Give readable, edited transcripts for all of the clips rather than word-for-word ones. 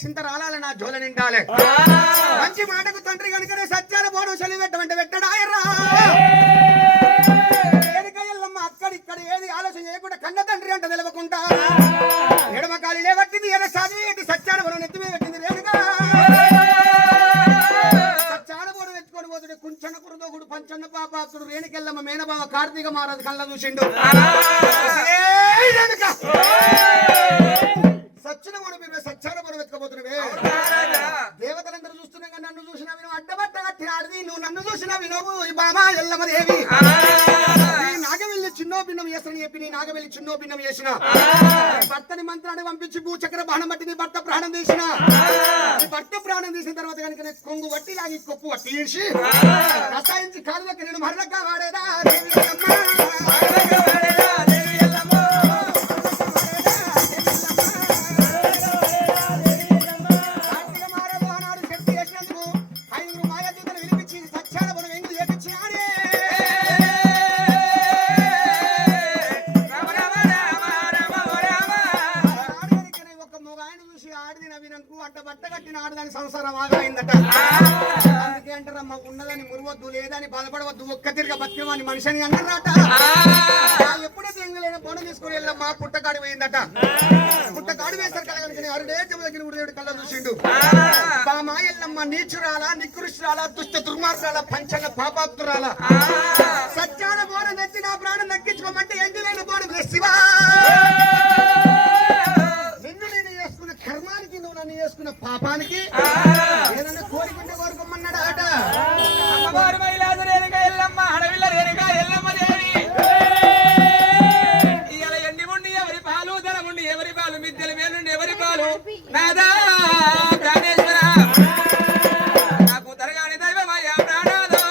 చింత రాలాలి నా జోల నిండాలి మంచి మాటకు తండ్రి కనుకనే సత్యాన బోనం చలి పెట్టమంటే పెట్టడాయరా ఏడికయ్యల్లమ్మ అక్కడిక్కడ ఏది ఆలోచన చేయకుండా కన్న తండ్రి అంట నిలవకుండా ఎడమ కాలి లేవట్టింది ఎడ సాది సత్యాన బోనం ఎత్తిమే పెట్టింది రేడుగా సత్యాన బోనం ఎత్తుకొని పోతుండే కుంచన్న కురుదోగుడు పంచన్న పాపాకుడు రేణుకెళ్ళమ్మ మేనబావ కార్తీక మహారాజు కళ్ళ చూసిండు సచ్చిన కూడా మీరు సచ్చాన కూడా వెతకపోతున్నవే దేవతలందరూ చూస్తున్నాగా నన్ను చూసినా విను అడ్డబట్ట కట్టి ఆడిది నువ్వు నన్ను చూసినా వినవు ఈ బామా ఎల్లమదేవి నాగవెల్లి చిన్నో భిన్నం చేస్తానని చెప్పి నీ నాగవెల్లి చిన్నో భిన్నం చేసిన భర్తని మంత్రాన్ని పంపించి భూచక్ర బాణం బట్టి నీ భర్త ప్రాణం తీసిన నీ భర్త ప్రాణం తీసిన తర్వాత కనుక కొంగు వట్టి లాగి కొప్పు వట్టి తీసి రసాయించి కాలు దగ్గర నేను మరలక్క వాడేదా సంసారం ఆగమైందట అందుకే అంటారా మాకు ఉన్నదని మురవద్దు లేదని బాధపడవద్దు ఒక్క తిరిగి బతికేమని మనిషిని అన్నారట ఎప్పుడైతే ఎంగలేని బోనం తీసుకుని వెళ్ళా మా పుట్టకాడి పోయిందట పుట్టకాడి వేశారు కలగలిగిన అరుడే దగ్గర ఉడిదేవుడు కళ్ళ చూసిండు మా ఎల్లమ్మ నీచురాలా నికృష్టురాలా దుష్ట దుర్మార్గాల పంచన్న పాపాప్తురాలా సత్యాన బోనం తెచ్చి నా ప్రాణం దక్కించుకోమంటే ఎంగిలేని బోనం శివా కర్మానికి నువ్వు నన్ను చేసుకున్న పాపానికి ఏదైనా కోరికుంటే కోరుకోమన్నాడు ఆట అమ్మవారు మైలాదు రేణుక ఎల్లమ్మ అడవిల్ల రేణుక ఎల్లమ్మ దేవి ఇయాల ఎండి ఉండి ఎవరి పాలు ధనముండి ఎవరి పాలు మిద్దెల మేలుండి ఎవరి పాలు నాదా ప్రాణేశ్వర నాకు తరగాని దైవమయ్యా ప్రాణాలు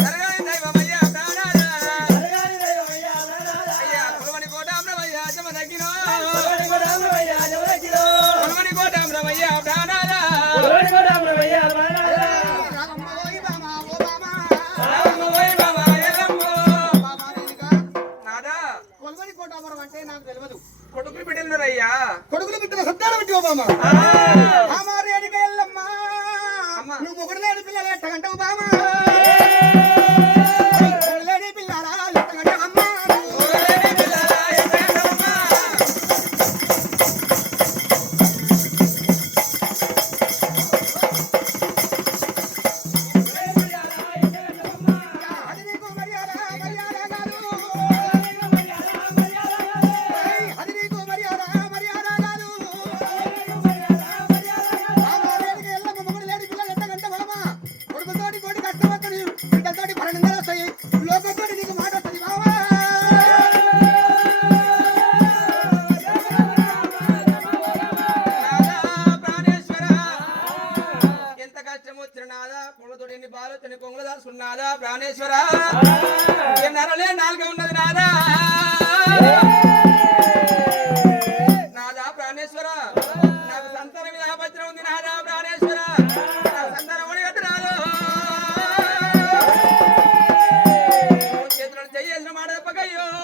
తరగాని దైవమయ్యా ప్రాణాలు అయ్యా కులవని కోటామ్రమయ్యా జమ తగ్గినో కొడుకులు బిడ్డలున్నారయ్యా కొడుకులు బిడ్డల సత్తాలు పెట్టివా బామా నువ్వు ఒకటి లేని పిల్లలు ఎట్టగంటావు బామా